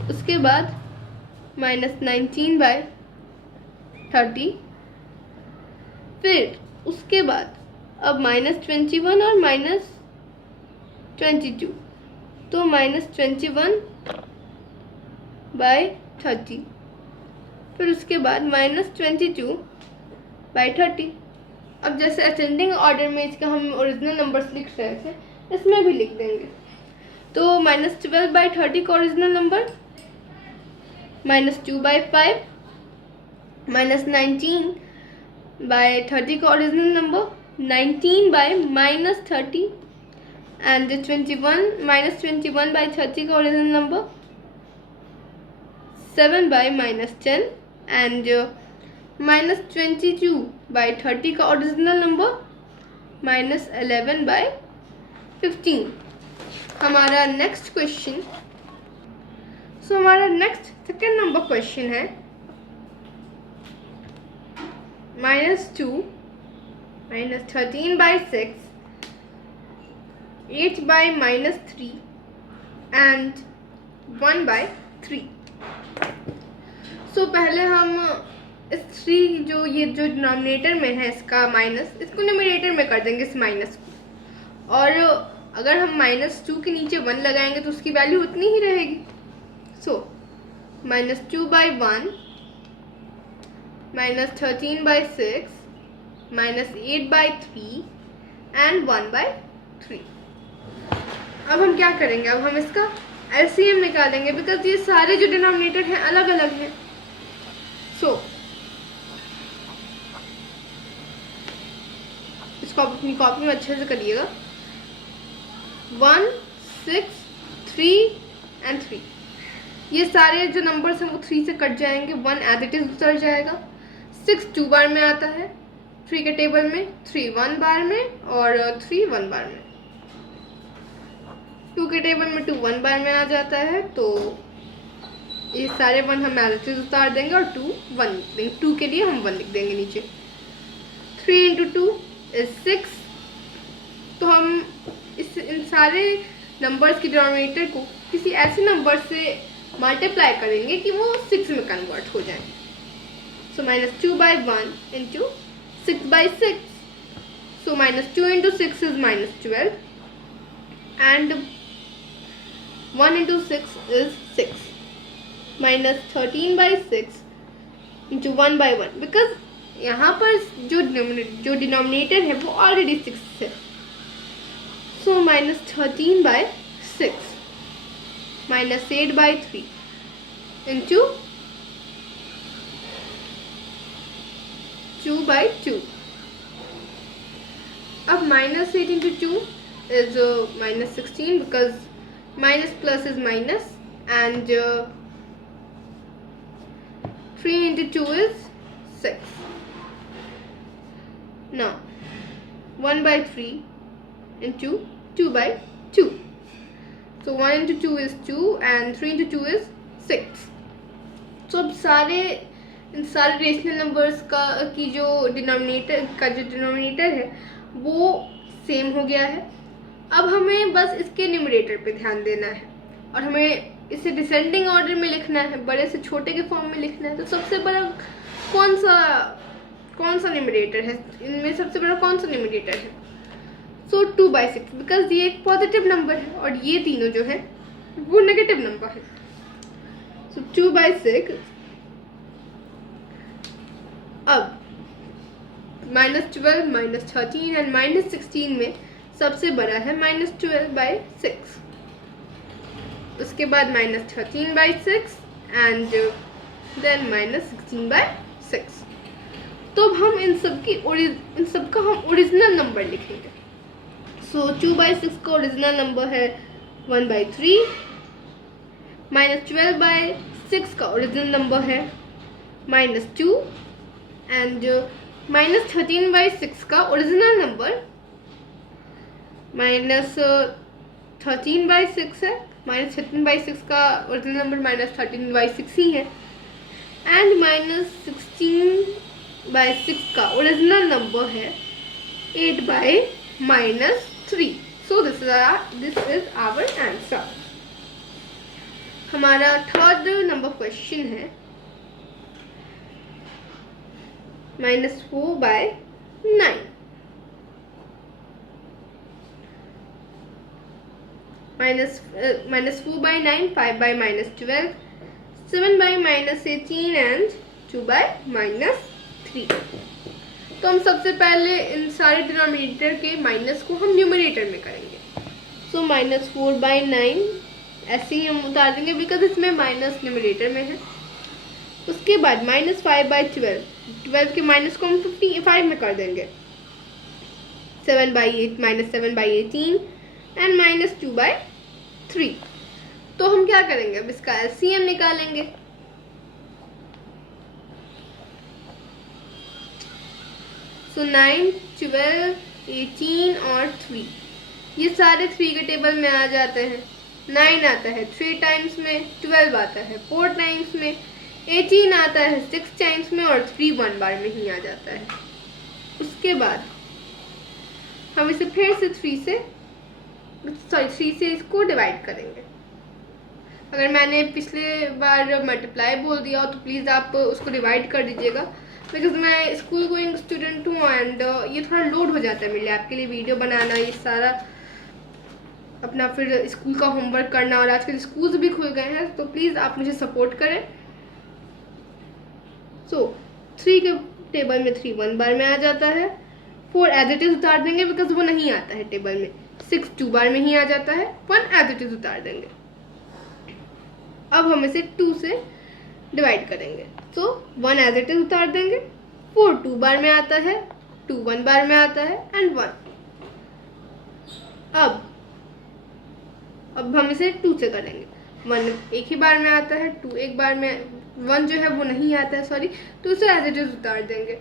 उसके बाद -19 by 30, फिर उसके बाद अब -21 और -22, तो -21 by 30, फिर उसके बाद -22 by 30। अब जैसे असेंडिंग ऑर्डर में इसका हम ओरिजिनल नंबर्स लिख रहे थे, इसमें भी लिख देंगे। तो -12 by 30 का ओरिजिनल नंबर, -2 by 5, -19 by 30 का original number, 19 by -30 and 21 by 30 का original number, 7 by -10 and -22 by 30 का ओरिजिनल नंबर, -11 by 15। हमारा नेक्स्ट क्वेश्चन, सो हमारा नेक्स्ट सेकेंड नंबर क्वेश्चन है -2 -13 by 6, 8 by -3 एंड 1 by 3। सो पहले हम इस 3 जो ये जो डिनोमिनेटर में है इसका माइनस, इसको न्यूमरेटर में कर देंगे इस माइनस को, और अगर हम -2 के नीचे 1 लगाएंगे तो उसकी वैल्यू उतनी ही रहेगी। सो -2 by 1, -13 by 6, -8 by 3 and 1 by 3। अब हम क्या करेंगे, अब हम इसका LCM निकालेंगे, बिकॉज ये सारे जो डिनोमिनेटर हैं अलग अलग हैं। सो इसको आप अपनी कॉपी में अच्छे से करिएगा। 1 6 3 एंड 3। ये सारे जो नंबर्स हैं वो 3 से कट जाएंगे, 1 एज इट इज उतर जाएगा। 6 2 बार में आता है 3 के टेबल में, 3 1 बार में और 3 1 बार में। 2 के टेबल में 2 1 बार में आ जाता है, तो ये सारे 1 हम एज इट इज उतार देंगे और 2 1 लिख देंगे। 2 के लिए हम 1 लिख देंगे नीचे। 3 इंटू 2 इज 6। तो हम इन सारे नंबर्स की डिनोमिनेटर को किसी ऐसे नंबर से मल्टीप्लाई करेंगे कि वो 6 में कन्वर्ट हो जाए। सो -2/1 into 6/6। So -2 into 6 is -12 and 1 into 6 is 6। -13/6 into 1/1, because यहाँ पर जो डिनोमिनेटर है वो ऑलरेडी 6 है। सो -13/6 -8/3 इंटू 2/2। अब -8 into 2 is -16 because minus plus is minus and 3 into 2 is 6. Now 1/3 into 2/2. So 1 into 2 is 2 and 3 into 2 is 6. So अब इन सारे rational numbers की जो डिनोमिनेटर है वो सेम हो गया है। अब हमें बस इसके न्यूमरेटर पे ध्यान देना है और हमें इसे डिसेंडिंग ऑर्डर में लिखना है, बड़े से छोटे के फॉर्म में लिखना है। तो सबसे बड़ा कौन सा न्यूमरेटर है, इनमें सबसे बड़ा कौन सा न्यूमरेटर है? सो 2/6, बिकॉज ये एक पॉजिटिव नंबर है और ये तीनों जो है वो नेगेटिव नंबर है। सो 2/6। अब -12 -13 एंड -16 में सबसे बड़ा है -12/6, उसके बाद -13/6 एंड देन -16/6। तो अब हम इन सब का हम ओरिजिनल नंबर लिखेंगे। सो 2/6 का ओरिजिनल नंबर है 1/3। -12/6 का ओरिजिनल नंबर है -2 एंड -13/6 का ओरिजिनल नंबर -13/6 है। -13/6 का ओरिजिनल नंबर -13/6 ही है एंड -16/6 का ओरिजिनल नंबर है 8/3। So this is our answer. हमारा थर्ड नंबर क्वेश्चन है -4/9। -4/9, 5/-12, 7/-18 एंड 2/-3। तो हम सबसे पहले इन सारे डिनोमिनेटर के माइनस को हम न्यूमरेटर में करेंगे। सो -4/9 ऐसे ही हम उतार देंगे बिकॉज इसमें माइनस न्यूमरेटर में है। उसके बाद -5/12, 12 के माइनस को हम 5 में कर देंगे। 7/18 एंड -2/3। तो हम क्या करेंगे, अब इसका एलसीएम निकालेंगे। सो 9, 12, 18 और 3, ये सारे 3 के टेबल में आ जाते हैं। 9 आता है 3 टाइम्स में, 12 आता है 4 टाइम्स में, 18 आता है 6 टाइम्स में और 3 1 बार में ही आ जाता है। उसके बाद हम इसे फिर से 3 से इसको डिवाइड करेंगे। अगर मैंने पिछले बार मल्टीप्लाई बोल दिया हो तो प्लीज़ आप उसको डिवाइड कर दीजिएगा, बिकॉज मैं स्कूल गोइंग स्टूडेंट हूँ एंड ये थोड़ा लोड हो जाता है मेरे लिए आपके लिए वीडियो बनाना, ये सारा अपना फिर स्कूल का होमवर्क करना, और आजकल स्कूल्स भी खुल गए हैं, तो प्लीज़ आप मुझे सपोर्ट करें। सो 3 के टेबल में 3 1 बार में आ जाता है। 4 एज इट इज उतार देंगे बिकॉज वो नहीं आता है टेबल में। 6 2 बार में ही आ जाता है। 1 एज इट इज उतार देंगे। अब हम इसे 2 से डिवाइड करेंगे। सो 1 एज इट इज उतार देंगे। 4 2 बार में आता है, 2 1 बार में आता है एंड 1। अब अब हम इसे 2 से करेंगे। 1 एक ही बार में आता है, 2 एक बार में, 1 जो है वो नहीं आता है, सॉरी, तो उसे एज इट इज उतार देंगे।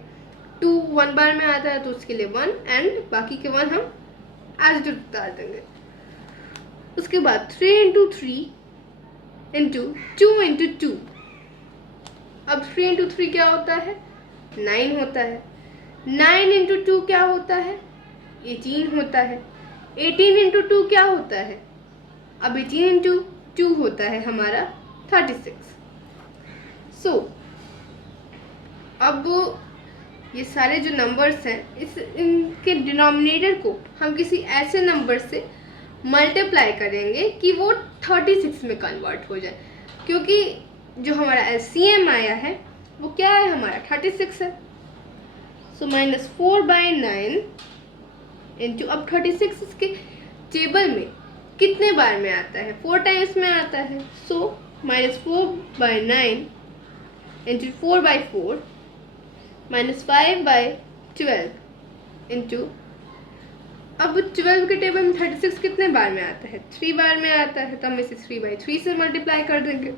2 1 बार में आता है तो उसके लिए 1 एंड बाकी के 1 हम एज इट इज उतार देंगे। उसके बाद 3 इंटू 3 इंटू 2 इंटू 2। अब 3 इंटू 3 क्या होता है? 9 होता है। 9 इंटू 2 क्या होता है? 18 होता है। 18 इंटू 2 क्या होता है? अब 18 इंटू 2 होता है हमारा 36। सो अब ये सारे जो नंबर्स हैं, इनके डिनोमिनेटर को हम किसी ऐसे नंबर से मल्टीप्लाई करेंगे कि वो 36 में कन्वर्ट हो जाए, क्योंकि जो हमारा एलसीएम आया है वो क्या है? हमारा 36 है। सो -4/9 इंटू, अब 36 इसके टेबल में कितने बार में आता है? 4 टाइम्स में आता है। सो -4/9 इंटू 4/4 -5/12 इंटू, अब 12 के टेबल में 36 कितने बार में आता है? 3 बार में आता है, तो हम इसे 3/3 से मल्टीप्लाई कर देंगे।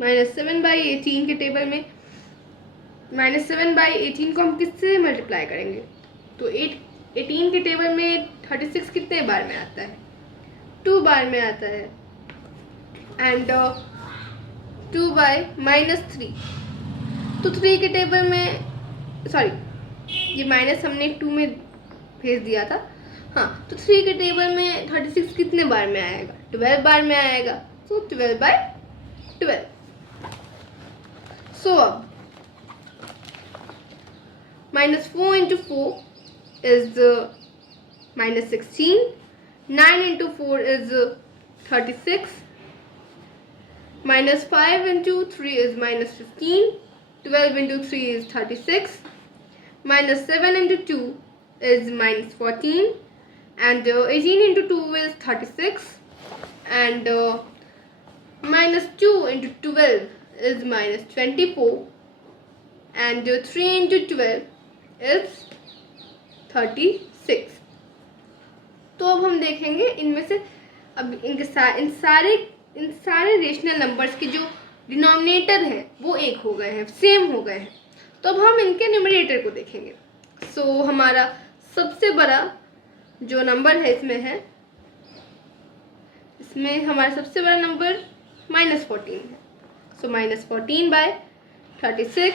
-7/18 के टेबल में, -7/18 को हम किससे मल्टीप्लाई करेंगे? तो 18 के टेबल में 36 कितने बार में आता है? 2 बार में आता है। एंड 2/-3, तो 3 के टेबल में, सॉरी, ये माइनस हमने 2 में भेज दिया था। हाँ, तो 3 के टेबल में 36 कितने बार में आएगा? 12 बार में आएगा। सो 12/12। सो अब -4 into 4 is -16, 9 into 4 is 36, -5 into 3 is -15, 12 into 3 is 36, -7 into 2 is -14, and 18 into 2 is 36, and -2 into 12 is -24, and 3 into 12 is 36। तो अब हम देखेंगे इनमें से, अब इन सारे रेशनल नंबर्स के जो डिनोमिनेटर हैं वो एक हो गए हैं, सेम हो गए हैं। तो अब हम इनके न्यूमरेटर को देखेंगे। सो हमारा सबसे बड़ा जो नंबर है इसमें हमारा सबसे बड़ा नंबर -14 है। सो -14/36,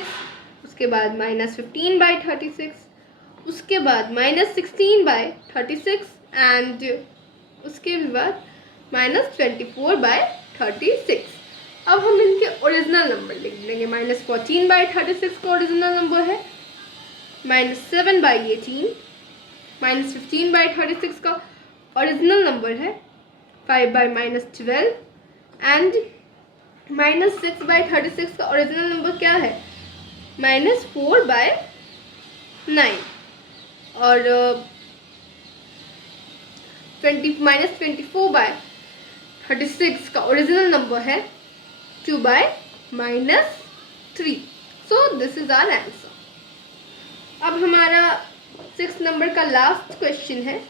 उसके बाद -15/36, उसके बाद -16/36, एंड उसके बाद -24/36। अब हम इनके ओरिजिनल नंबर लिख लेंगे। -14/36 का ओरिजिनल नंबर है -7/18, -15/36 का ओरिजिनल नंबर है 5/-12, एंड -6/36 का ओरिजिनल नंबर क्या है? -4/9, और -24/36 का ओरिजिनल नंबर है 2/-3। So this is our answer. अब हमारा 6 नंबर का लास्ट क्वेश्चन है।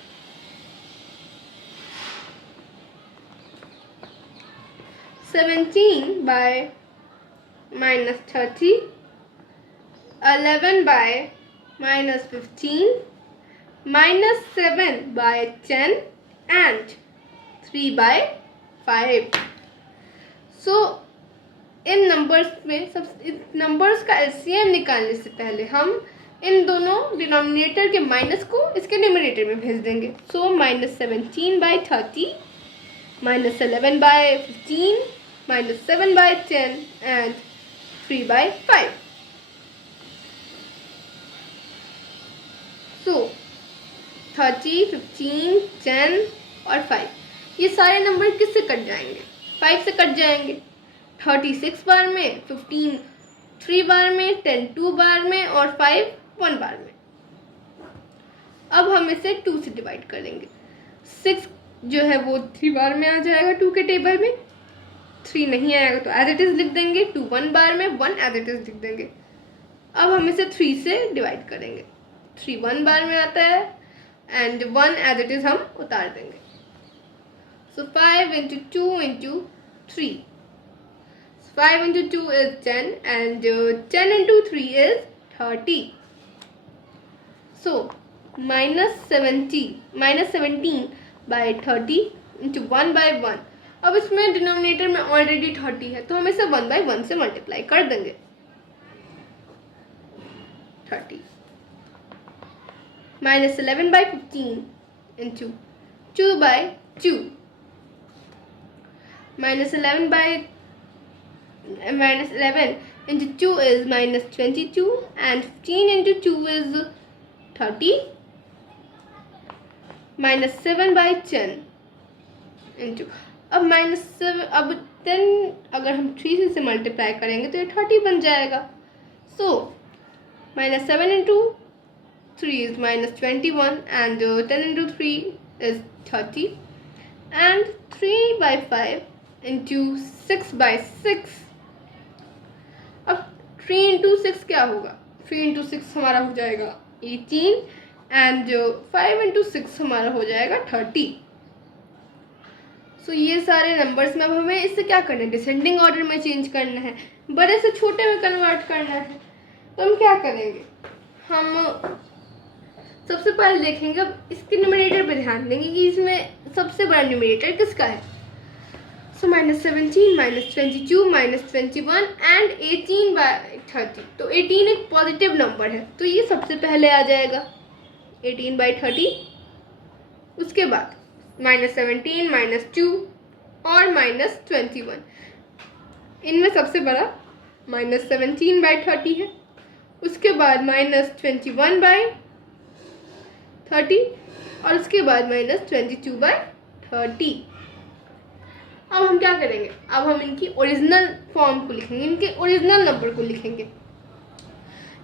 17/-30, 11/-15, -7/10, and 3/5। सो इन नंबर्स का एलसीएम निकालने से पहले हम इन दोनों डिनोमिनेटर के माइनस को इसके न्यूमरेटर में भेज देंगे। सो -17/30, -11/15, -7/10, एंड 3/5। सो 30, 15, 10 और 5, ये सारे नंबर किससे कट जाएंगे? 5 से कट जाएंगे। 36 बार में, 15 3 बार में, 10 2 बार में, और 5 1 बार में। अब हम इसे 2 से डिवाइड करेंगे। 6 जो है वो 3 बार में आ जाएगा 2 के टेबल में, 3 नहीं आएगा तो एज इट इज़ लिख देंगे। 2 1 बार में, 1 एज इट इज़ लिख देंगे। अब हम इसे 3 से डिवाइड करेंगे। 3 1 बार में आता है, एंड 1 एज इट इज़ हम उतार देंगे। So 5 into 2 into 3. So 5 into 2 is 10 and 10 into 3 is 30. So minus 17 by 30 into 1 by 1. अब इसमें डिनोमिनेटर में ऑलरेडी 30 है तो हम इसे 1 by 1 से मल्टीप्लाई कर देंगे. 30 minus 11 by 15 into 2 by 2. Minus 11 into 2 is minus 22 and 15 into 2 is 30. Minus 7 by 10 into अब minus 7 अब 10 अगर हम 3 से मल्टीप्लाई करेंगे तो ये 30 बन जाएगा. So minus 7 into 3 is minus 21 and 10 into 3 is 30 and 3 by 5 into 6 by 6. अब 3 into 6 क्या होगा? 3 into 6 हमारा हो जाएगा 18 and 5 into 6 हमारा हो जाएगा 30. So ये सारे नंबर्स में अब हमें इससे क्या करना है? डिसेंडिंग ऑर्डर में चेंज करना है, बड़े से छोटे में कन्वर्ट करना है. तो हम क्या करेंगे? हम सबसे पहले देखेंगे, अब इसके न्यूमरेटर पे ध्यान देंगे कि इसमें सबसे बड़ा न्यूमरेटर किसका है. So minus 17 minus 22 minus 21 and 18 by 30. तो 18 एक पॉजिटिव नंबर है तो ये सबसे पहले आ जाएगा 18 बाई 30. उसके बाद माइनस 17 माइनस 2 और माइनस 21. इनमें सबसे बड़ा माइनस 17 बाई 30 है. उसके बाद माइनस 21 बाई 30 और उसके बाद माइनस 22 बाई 30. अब हम क्या करेंगे? अब हम इनकी ओरिजिनल फॉर्म को लिखेंगे, इनके ओरिजिनल नंबर को लिखेंगे.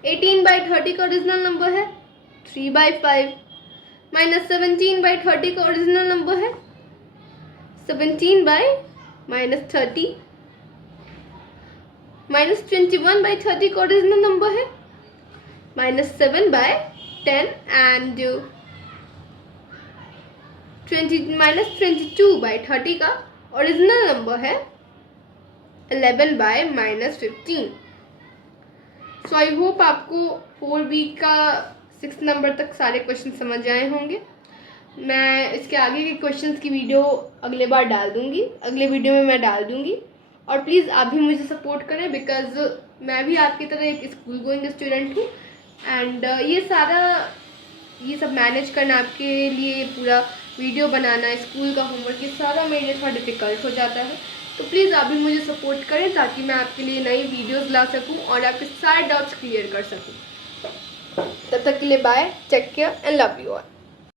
18 बाई 30 का ओरिजिनल नंबर है 3 बाई 5. माइनस 17 बाई 30 का ओरिजिनल नंबर है 17 बाई माइनस 30. माइनस 21 बाई 30 का ओरिजिनल नंबर है minus 7 by 10 and minus 22 by 30 का ओरिजिनल नंबर है 11 by minus 15. So I hope आपको 4B का 6 नंबर तक सारे क्वेश्चन समझ आए होंगे. मैं इसके आगे के क्वेश्चंस की वीडियो अगले बार डाल दूँगी, अगले वीडियो में मैं डाल दूँगी. और प्लीज़ आप भी मुझे सपोर्ट करें बिकॉज मैं भी आपकी तरह एक स्कूल गोइंग स्टूडेंट हूँ एंड ये सब मैनेज करना आपके लिए, पूरा वीडियो बनाना, स्कूल का होमवर्क, ये सारा मेरे लिए थोड़ा डिफ़िकल्ट हो जाता है. तो प्लीज़ आप भी मुझे सपोर्ट करें ताकि मैं आपके लिए नई वीडियोस ला सकूं और आपके सारे डाउट्स क्लियर कर सकूं. तब तक के लिए bye, take care and love you all.